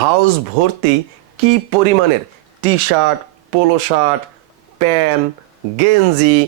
House ভর্তি কি পরিমাণের? T shirt polo shirt pant, গেঞ্জি,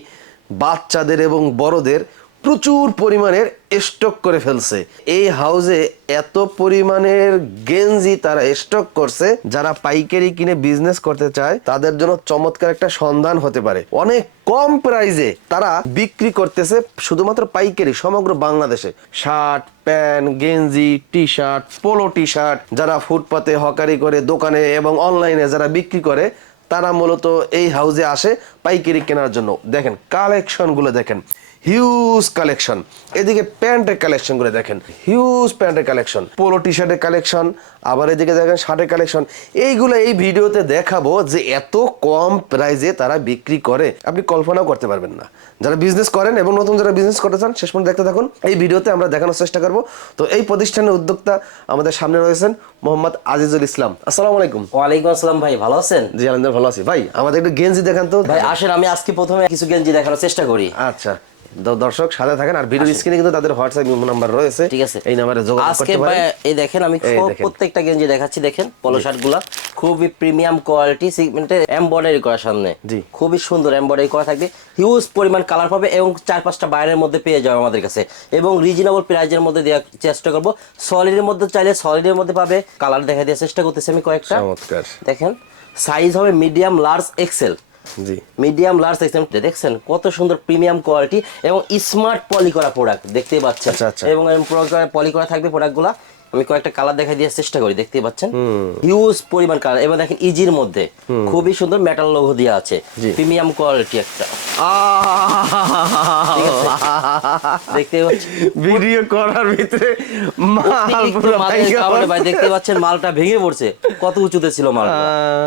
বাচ্চাদের এবং বড়দের প্রচুর পরিমাণের স্টক করে ফেলছে। এই হাউজে এত পরিমাণের গেঞ্জি তারা স্টক করছে, যারা পাইকারি কিনে বিজনেস করতে চায়, তাদের জন্য চমৎকার একটা সন্ধান হতে পারে। অনেক কম প্রাইজে তারা বিক্রি করতেছে শুধুমাত্র পাইকারি, সমগ্র বাংলাদেশে। শার্ট, প্যান্ট, গেঞ্জি T shirt polo T shirt যারা ফুটপাতে হকারি করে দোকানে এবং অনলাইনে যারা বিক্রি করে, তারা মূলত এই হাউজে আসে পাইকারি কেনার জন্য। দেখেন কালেকশনগুলো দেখেন। হিউজ কালেকশন এদিকে প্যান্টের কালেকশনগুলো দেখেন। হিউজ প্যান্টের কালেকশন পোলো টি শার্টের কালেকশন আবার এদিকে দেখেন শার্টের কালেকশন এইগুলো এই ভিডিওতে দেখাবো যে এত কম প্রাইজে তারা বিক্রি করে। আপনি কল্পনাও করতে পারবেন না। যারা বিজনেস করেন এবং নতুন যারা বিজনেস করতে চান শেষ পর্যন্ত দেখতে থাকুন। এই ভিডিওতে আমরা দেখানোর চেষ্টা করব। তো এই প্রতিষ্ঠানের উদ্যোক্তা আমাদের সামনে রয়েছেন মোহাম্মদ আজিজুল ইসলাম। আসসালামু আলাইকুম। ওয়ালাইকুম আসসালাম ভাই ভালো আছেন? জি আলহামদুলিল্লাহ ভালো আছি। ভাই আমাদের একটু গেঞ্জি দেখান তো। ভাই আসেন আমি আজকে প্রথমে কিছু গেঞ্জি দেখানোর চেষ্টা করি। আচ্ছা। দর্শক সাথে থাকেন আর ভিডিও স্ক্রিনে কিন্তু তাদের হোয়াটসঅ্যাপ নাম্বার রয়েছে। ঠিক আছে। এই নাম্বারে যোগাযোগ আজকে করতে ভাই পারেন এই দেখেন আমি প্রত্যেকটা গেঞ্জি দেখাচ্ছি দেখেন পলো শার্টগুলা খুবই প্রিমিয়াম কোয়ালিটি সিগমেন্টের এমব্রয়ডারি করা সামনে। খুবই সুন্দর এমব্রয়ডারি করা থাকবে। হিউজ পরিমাণ কালার পাবে এবং চার পাঁচটা বাইরের মধ্যে পেয়ে যাবে আমাদের কাছে। এবং রিজনেবল প্রাইজের মধ্যে দেওয়ার চেষ্টা করব। সলিডের মধ্যে চাইলে সলিডের মধ্যে পাবে। কালার দেখা দেওয়ার চেষ্টা করতেছি আমি কয়েকটা। দেখেন সাইজ হবে মিডিয়াম লার্জ এক্সেল জি। মিডিয়াম লার্জ এক্সেম দেখছেন? কত সুন্দর প্রিমিয়াম কোয়ালিটি এবং স্মার্ট পলি করা প্রোডাক্ট দেখতেই পাচ্ছেন। আচ্ছা, আচ্ছা। এবং পলি করা থাকবে প্রোডাক্টগুলো আমি কয়েকটা কালার দেখাই দেওয়ার চেষ্টা করি দেখতেই পাচ্ছেন? হিউজ পরিমাণ কালার এবার দেখেন ইজির মধ্যে খুবই সুন্দর মেটাল লোগো দেওয়া আছে। প্রিমিয়াম কোয়ালিটি একটা? দেখতেই পাচ্ছেন? ভিডিও করার ভিতরে মাল পুরো ভাই দেখতে পাচ্ছেন মালটা ভেঙে পড়ছে। কত উঁচুতে ছিল মাল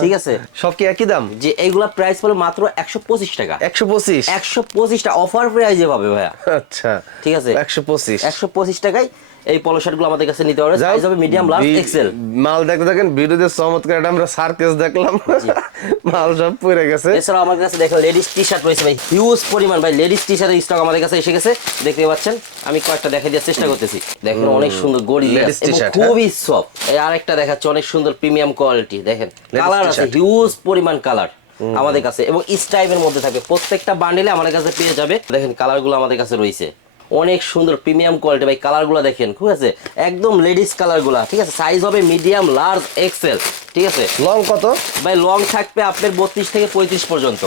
ঠিক আছে? সব কি একই দাম? যে এইগুলা প্রাইস পড়ে মাত্র একশো পঁচিশ টাকা। একশো পঁচিশ? একশো পঁচিশটা অফার প্রাইজে পাবে ভাইয়া। আচ্ছা। ঠিক আছে? একশো পঁচিশ। একশো পঁচিশ টাকায় এই পলো শার্টগুলো আমাদের কাছে নিতে পারবে সাইজ হবে মিডিয়াম লার্জ এক্সেল মাল দেখতে দেখেন ভিডিওতে চমৎকার একটা আমরা সার্কেস দেখলাম। মাল সব পড়ে গেছে। এছাড়াও আমাদের কাছে দেখেন লেডিস টি শার্ট রয়েছে ভাই। হিউজ পরিমাণ ভাই লেডিস টি শার্টের স্টক আমাদের কাছে এসে গেছে। দেখতে পাচ্ছেন আমি কয়েকটা দেখা দেওয়ার চেষ্টা করতেছি। দেখেন অনেক সুন্দর গড়ি Ladies t-shirt, হ্যাঁ? খুবই সফট এই আরেকটা দেখাচ্ছে অনেক সুন্দর প্রিমিয়াম কোয়ালিটি দেখেন কালার আছে হিউজ পরিমাণ কালার আমাদের কাছে। এবং স্টাইপের মধ্যে থাকে। প্রত্যেকটা বান্ডেলে আমাদের কাছে পেয়ে যাবে। দেখেন কালারগুলো আমাদের কাছে রয়েছে। অনেক সুন্দর প্রিমিয়াম কোয়ালিটি। ভাই, কালারগুলো দেখেন, ঠিক আছে? একদম লেডিস কালারগুলো, ঠিক আছে? সাইজ হবে মিডিয়াম লার্জ এক্সেল ঠিক আছে? লং কত? ভাই লং থাকবে আপনার বত্রিশ থেকে পঁয়ত্রিশ পর্যন্ত।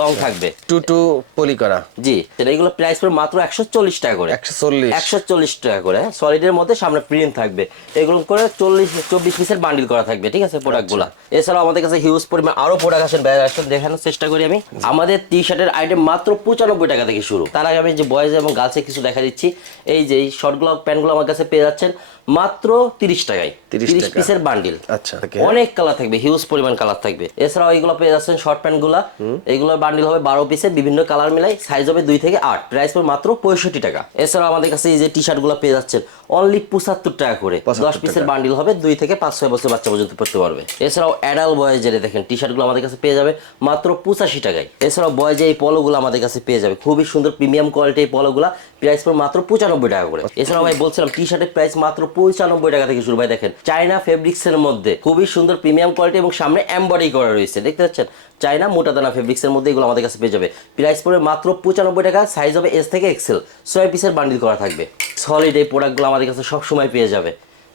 লং থাকবে। টু টু পলি করা। জি সেটা এগুলো প্রাইস পড়ে মাত্র একশো চল্লিশ টাকা করে। একশো চল্লিশ। একশো চল্লিশ টাকা করে। সলিডের মধ্যে সামনে প্রিন্ট থাকবে। এগুলো করে চল্লিশ চব্বিশ পিসের বান্ডিল করা থাকবে ঠিক আছে প্রোডাক্টগুলো এছাড়াও আমাদের কাছে হিউজ পরিমাণ আরও প্রোডাক্ট আসেন বাইরে আসেন দেখানোর চেষ্টা করি আমি। আমাদের টি শার্টের আইটেম মাত্র পঁচানব্বই টাকা থেকে শুরু। তার আগে আমি যে বয়েজ এবং গার্লসে কিছু দেখা দিচ্ছি। এই যে এই শর্টগুলো প্যান্টগুলো আমার কাছে পেয়ে যাচ্ছেন। মাত্র তিরিশ টাকায় 30 তিরিশ পিসের বান্ডিল আচ্ছা অনেক কালার থাকবে হিউজ পরিমাণ কালার থাকবে। এছাড়াও এগুলো পেয়ে যাচ্ছেন শর্ট প্যান্টগুলা। এগুলো বান্ডিল হবে বারো পিসের বিভিন্ন কালার মিলাই সাইজ হবে দুই থেকে আট। প্রাইস পড়বে মাত্র পঁয়ষট্টি টাকা। এছাড়াও আমাদের কাছে এই যে টি শার্টগুলো পেয়ে যাচ্ছেন অনলি পঁচাত্তর টাকা করে। দশ পিসের বান্ডিল হবে দুই থেকে পাঁচ ছয় বছর বাচ্চা পর্যন্ত পড়তে পারবে। এছাড়াও অ্যাডাল বয়েজের দেখেন টি শার্টগুলো আমাদের কাছে পেয়ে যাবে মাত্র পঁচাশি টাকায়। এছাড়াও বয়েজে এই পলোগুলো আমাদের কাছে পেয়ে যাবে খুবই সুন্দর প্রিমিয়াম কোয়ালিটি এই পলোগুলা প্রাইস পড়বে মাত্র পঁচানব্বই টাকা করে। এছাড়াও ভাই বলছিলাম টি শার্টের প্রাইস মাত্র পঁচানব্বই টাকা থেকে শুরু। ভাই দেখেন চাইনা ফেব্রিক্স এর মধ্যে খুবই সুন্দর প্রিমিয়াম কোয়ালিটি এবং সামনে এমবডি করা রয়েছে। দেখতে পাচ্ছেন? চাইনা মোটা দানা ফেব্রিক্স এর মধ্যে এগুলো আমাদের কাছে পেয়ে যাবে। প্রাইস পড়বে মাত্র পঁচানব্বই টাকা সাইজ হবে এস থেকে এক্সেল ছয় পিসের বান্ডিল করা থাকবে। সলিড এই প্রোডাক্টগুলো আমাদের কাছে সবসময় পেয়ে যাবে।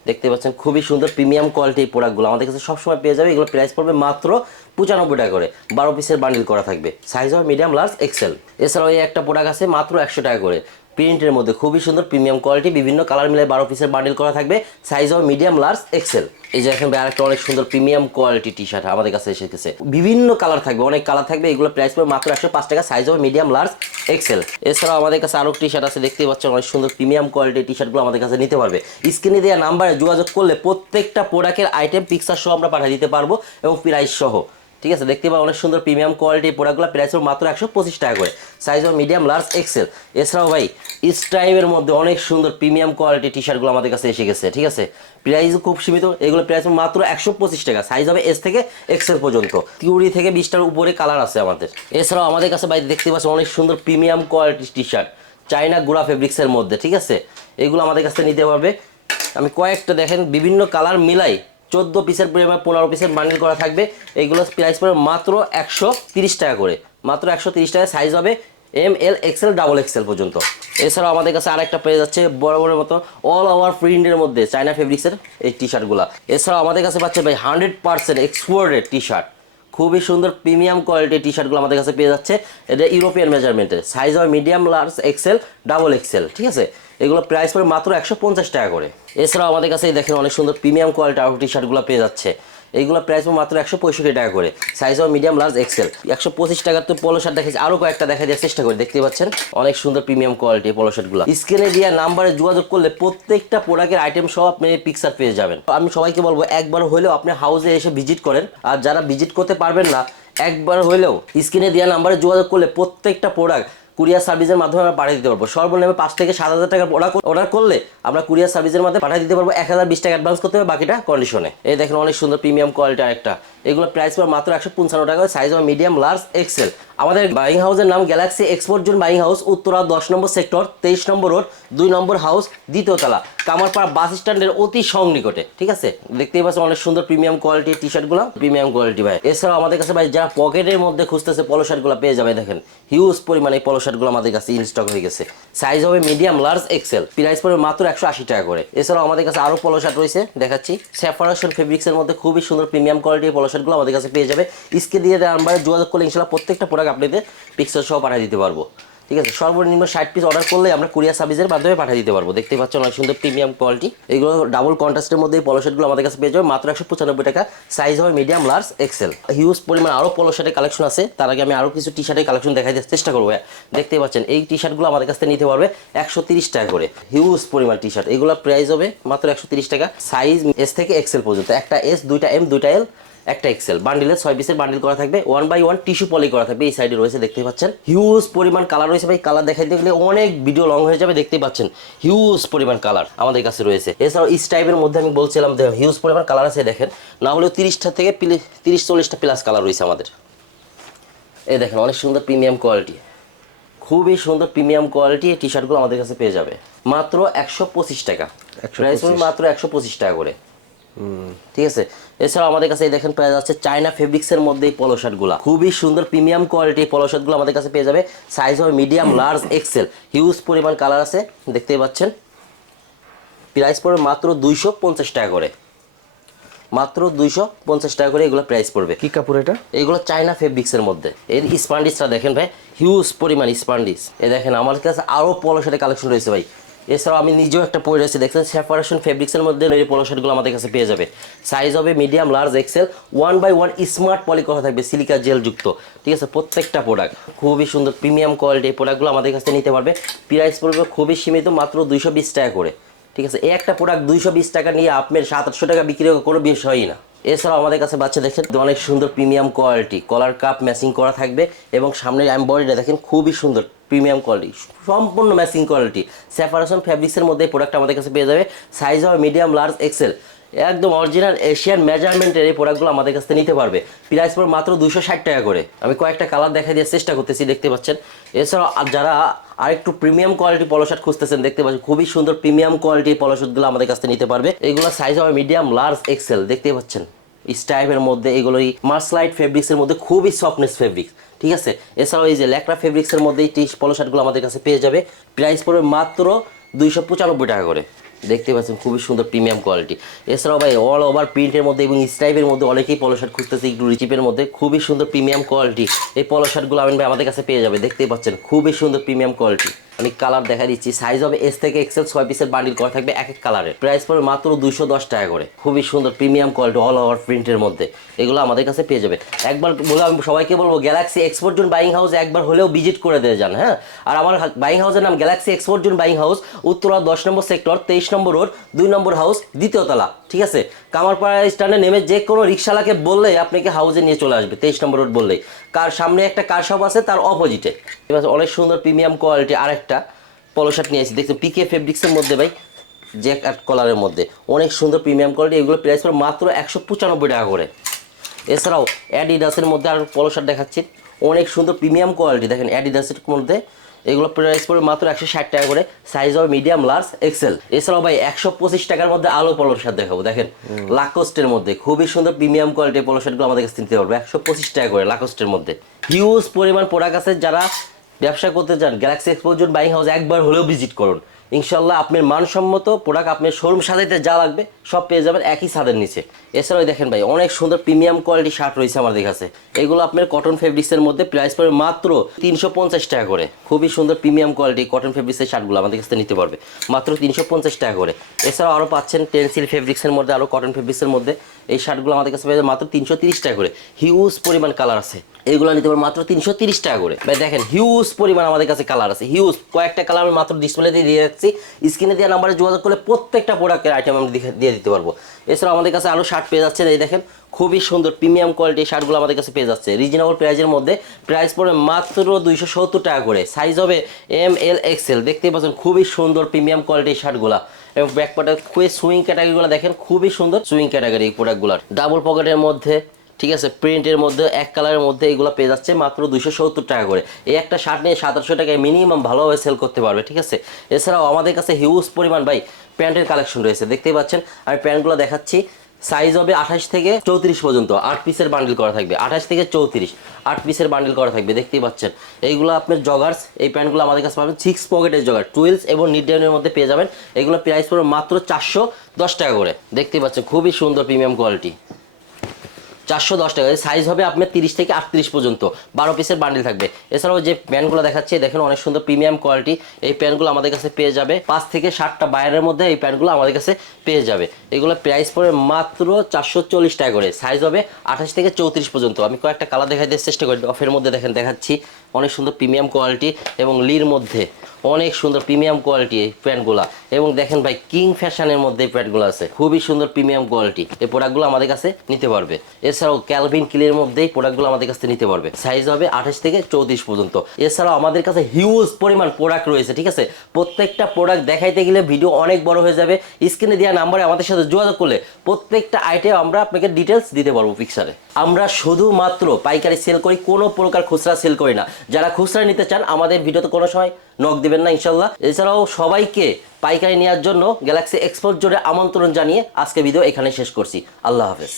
দেখতে পাচ্ছেন? খুবই সুন্দর প্রিমিয়াম কোয়ালিটি এই প্রোডাক্টগুলো আমাদের কাছে সবসময় পেয়ে যাবে। এগুলো প্রাইস পড়বে মাত্র পঁচানব্বই টাকা করে। বারো পিসের বান্ডিল করা থাকবে। সাইজ হবে মিডিয়াম লার্জ এক্সেল এছাড়াও এই একটা প্রোডাক্ট আছে মাত্র একশো টাকা করে। প্রিন্টের মধ্যে খুবই সুন্দর প্রিমিয়াম কোয়ালিটি, বিভিন্ন কালার মিলে বারো পিসের বান্ডিল করা থাকবে সাইজ হবে মিডিয়াম লার্জ এক্সেল এই যে এখন আরেকটা অনেক সুন্দর প্রিমিয়াম কোয়ালিটি টি শার্ট আমাদের কাছে এসে গেছে। বিভিন্ন কালার থাকবে, অনেক কালার থাকবে, এগুলো প্রাইস পড়বে মাত্র একশো পাঁচ টাকা সাইজ হবে মিডিয়াম লার্জ এক্সেল এছাড়াও আমাদের কাছে আরও টি শার্ট আছে, দেখতেই পাচ্ছেন অনেক সুন্দর প্রিমিয়াম কোয়ালিটি টি শার্টগুলো আমাদের কাছে নিতে পারবে। স্ক্রিনে দেওয়া নাম্বারে যোগাযোগ করলে প্রত্যেকটা প্রোডাক্টের আইটেম পিকচার সহ আমরা পাঠিয়ে দিতে পারব এবং প্রাইস সহ। ঠিক আছে, দেখতে পাই অনেক সুন্দর প্রিমিয়াম কোয়ালিটি প্রোডাক্টগুলো প্রাইস হবে মাত্র একশো পঁচিশ টাকা করে। সাইজ হবে মিডিয়াম লার্জ এক্সেল এছাড়াও ভাই স্টাইমের মধ্যে অনেক সুন্দর প্রিমিয়াম কোয়ালিটি টি শার্টগুলো আমাদের কাছে এসে গেছে, ঠিক আছে? প্রাইস খুব সীমিত, এগুলো প্রাইস মাত্র একশো পঁচিশ টাকা। সাইজ হবে এস থেকে এক্সেল পর্যন্ত। কিউরি থেকে বিশটার উপরে কালার আছে আমাদের। এছাড়াও আমাদের কাছে ভাই, দেখতে পাচ্ছেন অনেক সুন্দর premium quality T shirt China গুড়া ফেব্রিক্সের মধ্যে, ঠিক আছে? এগুলো আমাদের কাছে নিতে পারবে। আমি কয়েকটা দেখেন, বিভিন্ন কালার মিলাই চোদ্দ পিসের বা পনেরো পিসের বান্ডিল করা থাকবে। এইগুলো প্রাইস পড়বে মাত্র একশো টাকা করে। মাত্র একশো টাকা সাইজ হবে M L XL double XL পর্যন্ত। এছাড়াও আমাদের কাছে আরেকটা পেয়ে যাচ্ছে বড় বড় মতো অল ওভার প্রিন্টের মধ্যে চায়না ফেব্রিক্সের এই টি শার্টগুলো এছাড়াও আমাদের কাছে পাচ্ছে ভাই hundred percent exported T shirt খুবই সুন্দর প্রিমিয়াম কোয়ালিটি টি শার্টগুলো আমাদের কাছে পেয়ে যাচ্ছে। এটা ইউরোপিয়ান মেজারমেন্টের সাইজ হয় medium large XL double XL ঠিক আছে? এগুলো প্রাইস পড়ে মাত্র একশো পঞ্চাশ টাকা করে। এছাড়াও আমাদের কাছে দেখেন অনেক সুন্দর প্রিমিয়াম কোয়ালিটি আউট টি শার্টগুলো পেয়ে যাচ্ছে। এইগুলো প্রাইস মাত্র একশো পঁয়ষট্টি টাকা করে। সাইজ হবে মিডিয়াম লার্জ এক্সেল একশো পঁচিশ টাকার তো পলো শার্ট দেখেছি আরও কয়েকটা দেখা দেওয়ার চেষ্টা করি দেখতে পাচ্ছেন? অনেক সুন্দর প্রিমিয়াম কোয়ালিটি পলো শার্টগুলো স্ক্রিনে দিয়ে নাম্বারে যোগাযোগ করলে প্রত্যেকটা প্রোডাক্টের আইটেম সব আপনি পিকচার পেয়ে যাবেন। আমি সবাইকে বলব, একবার হলেও আপনি হাউসে এসে ভিজিট করেন। আর যারা ভিজিট করতে পারবেন না, একবার হলেও স্ক্রিনে দেওয়া নাম্বারে যোগাযোগ করলে প্রত্যেকটা প্রোডাক্ট কুরিয়ার সার্ভিসের মাধ্যমে আমরা পাঠিয়ে দিতে পারব। সর্বনিম্ন পাঁচ থেকে সাত হাজার টাকার অর্ডার অর্ডার করলে আমরা কুরিয়ার সার্ভিসের মাধ্যমে পাঠিয়ে দিতে পারব। এক হাজার বিশ টাকা অ্যাডভান্স করতে হবে বাকিটা কন্ডিশনে এই দেখেন অনেক সুন্দর প্রিমিয়াম কোয়ালিটি আরেকটা। এগুলো প্রাইস পাবে মাত্র একশো পঞ্চান্ন টাকা। সাইজ হবে মিডিয়াম লার্জ এক্সেল আমাদের বাইং হাউসের নাম Galaxy export zone buying house Uttara দশ নম্বর সেক্টর তেইশ নম্বর রোড দুই নম্বর হাউস দ্বিতীয় তলা। কামারপাড়া বাস স্ট্যান্ডের অতি সংনিকটে, ঠিক আছে? দেখতেই পাচ্ছেন অনেক সুন্দর প্রিমিয়াম কোয়ালিটির টি শার্টগুলো প্রিমিয়াম কোয়ালিটি ভাই। এছাড়াও আমাদের কাছে ভাই, যারা পকেটের মধ্যে খুঁজতেছে পলো শার্টগুলো পেয়ে যাবে দেখেন। হিউজ পরিমাণে পলো শার্টগুলো আমাদের কাছে ইনস্টক হয়ে গেছে। সাইজ হবে মিডিয়াম লার্জ এক্সেল প্রাইস পড়বে মাত্র একশো আশি টাকা করে। এছাড়াও আমাদের কাছে আরও পলো শার্ট রয়েছে, দেখাচ্ছি। সেপারেশন ফেব্রিক্সের মধ্যে খুবই সুন্দর প্রিমিয়াম কোয়ালিটির পলো শার্টগুলো আমাদের কাছে পেয়ে যাবে। স্কে দিয়ে নাম্বারে যোগাযোগ করলে ইনশাল্লাহ প্রত্যেকটা প্রোডাক্ট আপনাদের পিক্সেল সহ পাঠিয়ে দিতে পারব। ঠিক আছে? সর্বনিম্ন ষাট পিস অর্ডার করলে আমরা কুরিয়ার সার্ভিসের মাধ্যমে পাঠিয়ে দিতে পারব। দেখতে পাচ্ছেন অনেক সুন্দর প্রিমিয়াম কোয়ালিটি এগুলো ডাবল কন্ট্রাস্টের মধ্যে এই শার্টগুলো আমাদের কাছে পেয়ে যাবে। মাত্র একশো পঁচানব্বই টাকা। সাইজ হবে মিডিয়াম লার্জ এক্সেল হিউজ পরিমাণ আরও পলো শার্টের কালেকশন আছে। তার আগে আমি আরও কিছু টি শার্টের কালেকশন দেখাই দেওয়ার চেষ্টা করব। দেখতে পাচ্ছেন, এই টি শার্টগুলো আমাদের কাছ নিতে পারবে একশো তিরিশ টাকা করে। হিউজ পরিমাণ টি শার্ট এগুলো প্রাইস হবে মাত্র একশো তিরিশ টাকা। সাইজ এস থেকে এক্সেল পর্যন্ত। একটা এস দুইটা এম দুইটা এল একটা এক্সেল বান্ডিলে ছয় পিসের বান্ডিল করা থাকবে। One by one tissue poly করা থাকবে। এই সাইডে রয়েছে দেখতে পাচ্ছেন। হিউজ পরিমাণ কালার রয়েছে ভাই। কালার দেখাইতে গেলে অনেক ভিডিও লং হয়ে যাবে দেখতে পাচ্ছেন। হিউজ পরিমাণ কালার আমাদের কাছে রয়েছে। এছাড়াও ইস টাইপের মধ্যে আমি বলছিলাম হিউজ পরিমাণ কালার আছে দেখেন। না হলেও তিরিশটা থেকে তিরিশ চল্লিশটা প্লাস কালার রয়েছে আমাদের। এই দেখেন অনেক সুন্দর প্রিমিয়াম কোয়ালিটি খুবই সুন্দর প্রিমিয়াম কোয়ালিটি টি শার্টগুলো আমাদের কাছে পেয়ে যাবে। মাত্র একশো পঁচিশ টাকা। 125 প্রাইস মাত্র একশো পঁচিশ টাকা করে। ঠিক আছে? এছাড়াও আমাদের কাছে দেখেন পেয়ে যাচ্ছে চায়না ফেব্রিক্সের মধ্যে এই পলো শার্টগুলো খুবই সুন্দর প্রিমিয়াম কোয়ালিটি পলো শার্টগুলো আমাদের কাছে পেয়ে যাবে। সাইজ হবে মিডিয়াম লার্জ এক্সেল হিউজ পরিমাণ কালার আছে দেখতেই পাচ্ছেন। প্রাইস পড়বে মাত্র দুইশো পঞ্চাশ টাকা করে। মাত্র দুইশো পঞ্চাশ টাকা করে এগুলো প্রাইস পড়বে। কি কাপড় এটা? এগুলো চায়না ফেব্রিক্সের মধ্যে। এর স্পান্ডিসটা দেখেন ভাই হিউজ পরিমাণ স্পান্ডিস এ দেখেন আমার কাছে আরও পলো শার্টের কালেকশন রয়েছে ভাই। এছাড়াও আমি নিজেও একটা পরে রয়েছে, দেখছেন? সেপারেশন ফেব্রিক্সের মধ্যে এই পলো শার্টগুলো আমাদের কাছে পেয়ে যাবে। সাইজ হবে medium large XL one by one smart poly করা থাকবে সিলিকা জেল যুক্ত। ঠিক আছে? প্রত্যেকটা প্রোডাক্ট খুবই সুন্দর প্রিমিয়াম কোয়ালিটি এই প্রোডাক্টগুলো আমাদের কাছে নিতে পারবে। প্রাইস পড়বে খুবই সীমিত, মাত্র দুইশো বিশ টাকা করে। ঠিক আছে? এই একটা প্রোডাক্ট দুইশো বিশ টাকা নিয়ে আপনার সাত আটশো টাকা বিক্রি করে কোনো বিষয়ই না। এছাড়াও আমাদের কাছে বাচ্চা, দেখেন? অনেক সুন্দর premium quality collar cup matching করা থাকবে এবং সামনের এমবডিটা দেখেন? খুবই সুন্দর। প্রিমিয়াম কোয়ালিটি, সম্পূর্ণ ম্যাচিং কোয়ালিটি সেপারেশন ফ্যাব্রিক্সের মধ্যে প্রোডাক্ট আমাদের কাছে পেয়ে যাবে। সাইজ হবে মিডিয়াম লার্জ এক্সেল একদম অরিজিনাল এশিয়ান মেজারমেন্টের এই প্রোডাক্টগুলো আমাদের কাছ থেকে নিতে পারবে। প্রাইস পড়বে মাত্র দুশো ষাট টাকা করে। আমি কয়েকটা কালার দেখা দেওয়ার চেষ্টা করতেছি, দেখতে পাচ্ছেন। এছাড়াও আর যারা আরেকটু প্রিমিয়াম কোয়ালিটি পলো শার্ট খুঁজতেছেন, দেখতে পাচ্ছেন, খুবই সুন্দর প্রিমিয়াম কোয়ালিটি পলো শার্টগুলো আমাদের কাছ নিতে পারবে। এগুলো সাইজ হবে মিডিয়াম লার্জ এক্সেল দেখতে পাচ্ছেন স্টাইপের মধ্যে এগুলোই মার্সলাইট ফেব্রিক্সের মধ্যে খুবই সফটনেস ফেব্রিক্স ঠিক আছে? এছাড়াও এই যে ল্যাকড়া ফেব্রিক্সের মধ্যে এই টিস পলো শার্টগুলো আমাদের কাছে পেয়ে যাবে। প্রাইস পড়বে মাত্র দুইশো পঁচানব্বই টাকা করে। দেখতে পাচ্ছেন খুবই সুন্দর প্রিমিয়াম কোয়ালিটি এছাড়াও ভাই অল ওভার প্রিন্টের মধ্যে এবং স্ট্রাইপের মধ্যে অনেকেই পলো শার্ট খুঁজতেছে একটু রিচিপের মধ্যে। খুবই সুন্দর প্রিমিয়াম কোয়ালিটি এই পলো শার্টগুলো আমিন ভাই আমাদের কাছে পেয়ে যাবে। দেখতেই পাচ্ছেন খুবই সুন্দর প্রিমিয়াম কোয়ালিটি আমি কালার দেখা দিচ্ছি। সাইজ হবে এস থেকে এক্সেল ছয় পিসের বান্ডিল করা থাকবে এক এক কালারের প্রাইস পড়বে মাত্র দুইশো দশ টাকা করে। খুবই সুন্দর প্রিমিয়াম কোয়ালিটি অল ওভার প্রিন্টের মধ্যে। এগুলো আমাদের কাছে পেয়ে যাবে একবার বলে আমি সবাইকে বলব Galaxy export zone buying house একবার হলেও ভিজিট করে দিয়ে যান হ্যাঁ? আর আমার বাইং হাউসের নাম Galaxy export zone buying house Uttara দশ নম্বর সেক্টর তেইশ নম্বর রোড দুই নম্বর হাউস দ্বিতীয় তলা। ঠিক আছে? কামারপাড়া স্ট্যান্ডে নেমে যে কোনো রিক্সাওয়ালাকে বললেই আপনাকে হাউসে নিয়ে চলে আসবে, তেইশ নম্বর রোড বললেই। কার সামনে একটা কার শপ আছে, তার অপোজিটে এবার অনেক সুন্দর প্রিমিয়াম কোয়ালিটি আরেকটা পলো শার্ট নিয়ে আসি দেখতে পিকে ফেব্রিক্সের মধ্যে ভাই জ্যাক আর কলারের মধ্যে। অনেক সুন্দর প্রিমিয়াম কোয়ালিটি এগুলো প্রাইস পড়ে মাত্র একশো পঁচানব্বই টাকা করে। এছাড়াও অ্যাডিডাসের মধ্যে আর পলো শার্ট দেখাচ্ছি। অনেক সুন্দর প্রিমিয়াম কোয়ালিটি দেখেন অ্যাডিডাসের মধ্যে এগুলো প্রাইস পড়বে মাত্র একশো ষাট টাকা করে। সাইজ হবে মিডিয়াম লার্জ এক্সেল এছাড়াও ভাই একশো পঁচিশ টাকার মধ্যে আলো পলোর শার্ট দেখাবো দেখেন। লাকোস্টের মধ্যে। খুবই সুন্দর প্রিমিয়াম কোয়ালিটির পলো শার্টগুলো আমাদের কাছে নিতে পারবে একশো পঁচিশ টাকা করে লাকোস্টের মধ্যে। হিউজ পরিমাণ প্রোডাক্ট আছে যারা ব্যবসা করতে চান গ্যালাক্সি এক্সপোজন বাইং হাউস একবার হলেও ভিজিট করুন। ইনশাল্লাহ আপনার মানসম্মত প্রোডাক্ট আপনার শোরুম সাজাইতে যা লাগবে সব পেয়ে যাবেন একই ছাদের নিচে। এছাড়াও দেখেন ভাই, অনেক সুন্দর প্রিমিয়াম কোয়ালিটি শার্ট রয়েছে আমাদের কাছে এগুলো আপনার কটন ফেব্রিক্সের মধ্যে প্রাইস পড়বে মাত্র তিনশো পঞ্চাশ টাকা করে। খুবই সুন্দর প্রিমিয়াম কোয়ালিটি কটন ফেব্রিক্সের শার্টগুলো আমাদের কাছে নিতে পারবে। মাত্র তিনশো পঞ্চাশ টাকা করে। এছাড়াও আরও পাচ্ছেন টেন্সিল ফেব্রিক্সের মধ্যে আরও কটন ফেব্রিক্সের মধ্যে। এই শার্টগুলো আমাদের কাছে পেয়ে যাবে মাত্র তিনশো তিরিশ টাকা করে। হিউজ পরিমাণ কালার আছে। এইগুলো নিতে পারবে মাত্র তিনশো তিরিশ টাকা করে। ভাই, দেখেন হিউজ পরিমাণ আমাদের কাছে কালার আছে। হিউজ কয়েকটা কালার আমি মাত্র ডিসপ্লেতে দিয়ে যাচ্ছি। স্ক্রিনে দেওয়া নাম্বারে যোগাযোগ করলে প্রত্যেকটা প্রোডাক্টের আইটেম দেখে- দিয়ে দিতে পারব। এছাড়াও আমাদের কাছে আরও পেয়ে যাচ্ছে এই দেখেন, খুবই সুন্দর প্রিমিয়াম কোয়ালিটির শার্টগুলো আমাদের কাছে পেয়ে যাচ্ছে। রিজনেবল প্রাইজের মধ্যে প্রাইস পড়বে মাত্র দুইশো সত্তর টাকা করে। সাইজ হবে এম এল এক্সেল দেখতেই পাচ্ছেন, খুবই সুন্দর প্রিমিয়াম কোয়ালিটির শার্টগুলো এবং ব্যাকপার্টের খুবই সুইং ক্যাটাগরিগুলো দেখেন, খুবই সুন্দর সুইং ক্যাটাগরি এই প্রোডাক্টগুলো ডাবল পকেটের মধ্যে, ঠিক আছে প্রিন্টের মধ্যে, এক কালারের মধ্যে এগুলো পেয়ে যাচ্ছে মাত্র দুশো সত্তর টাকা করে। এই একটা শার্ট নিয়ে সাতাশশো টাকায় মিনিমাম ভালোভাবে সেল করতে পারবে, ঠিক আছে? এছাড়াও আমাদের কাছে হিউজ পরিমাণ, ভাই, প্যান্টের কালেকশন রয়েছে, দেখতেই পাচ্ছেন। আমি প্যান্টগুলো দেখাচ্ছি। সাইজ হবে আঠাশ থেকে চৌত্রিশ পর্যন্ত। আট পিসের বান্ডিল করা থাকবে। আঠাশ থেকে চৌত্রিশ। আট পিসের বান্ডিল করা থাকবে। দেখতেই পাচ্ছেন। এইগুলো আপনার জগার্স এই প্যান্টগুলো আমাদের কাছে পাবেন সিক্স পকেটের জগার টুয়েলস এবং নিডেনের মধ্যে পেয়ে যাবেন। এগুলো প্রাইস পড়বে মাত্র চারশো দশ টাকা করে। দেখতেই পাচ্ছেন, খুবই সুন্দর প্রিমিয়াম কোয়ালিটি চারশো দশ টাকা। সাইজ হবে আপনার তিরিশ থেকে আটত্রিশ পর্যন্ত। বারো পিসের বান্ডিল থাকবে। এছাড়াও যে প্যান্টগুলো দেখাচ্ছে, দেখেন অনেক সুন্দর প্রিমিয়াম কোয়ালিটি এই প্যান্টগুলো আমাদের কাছে পেয়ে যাবে। পাঁচ থেকে ষাটটা বাইরের মধ্যে এই প্যান্টগুলো আমাদের কাছে পেয়ে যাবে। এগুলো প্রাইস পড়ে মাত্র চারশো চল্লিশ টাকা করে। সাইজ হবে আঠাশ থেকে চৌত্রিশ পর্যন্ত। আমি কয়েকটা কালার দেখাই দেওয়ার চেষ্টা করি অফের মধ্যে দেখেন দেখাচ্ছি। অনেক সুন্দর প্রিমিয়াম কোয়ালিটি এবং লির মধ্যে। অনেক সুন্দর প্রিমিয়াম কোয়ালিটি প্যান্টগুলো। এবং দেখেন ভাই, কিং ফ্যাশনের মধ্যে প্যান্টগুলো আছে। খুবই সুন্দর প্রিমিয়াম কোয়ালিটি। এই প্রোডাক্টগুলো আমাদের কাছে নিতে পারবে। এছাড়াও ক্যালভিন ক্লির মধ্যে এই প্রোডাক্টগুলো আমাদের কাছে নিতে পারবে। সাইজ হবে আঠাশ থেকে চৌত্রিশ পর্যন্ত। এছাড়াও আমাদের কাছে হিউজ পরিমাণ প্রোডাক্ট রয়েছে, ঠিক আছে? প্রত্যেকটা প্রোডাক্ট দেখাইতে গেলে ভিডিও অনেক বড় হয়ে যাবে। স্ক্রিনে দেওয়া নাম্বারে আমাদের সাথে যোগাযোগ করলে প্রত্যেকটা আইটেম আমরা আপনাকে ডিটেলস দিতে পারব পিকচারে আমরা শুধুমাত্র পাইকারি সেল করি, কোনো প্রকার খুচরা সেল করি না। যারা খুচরা নিতে চান, আমাদের ভিডিওতে কোনো সময় নক দেবেন না, ইনশাল্লাহ। এছাড়াও সবাইকে পাইকারি নেওয়ার জন্য গ্যালাক্সি এক্সপোর্ট জোরে আমন্ত্রণ জানিয়ে আজকে ভিডিও এখানে শেষ করছি। আল্লাহ হাফেজ।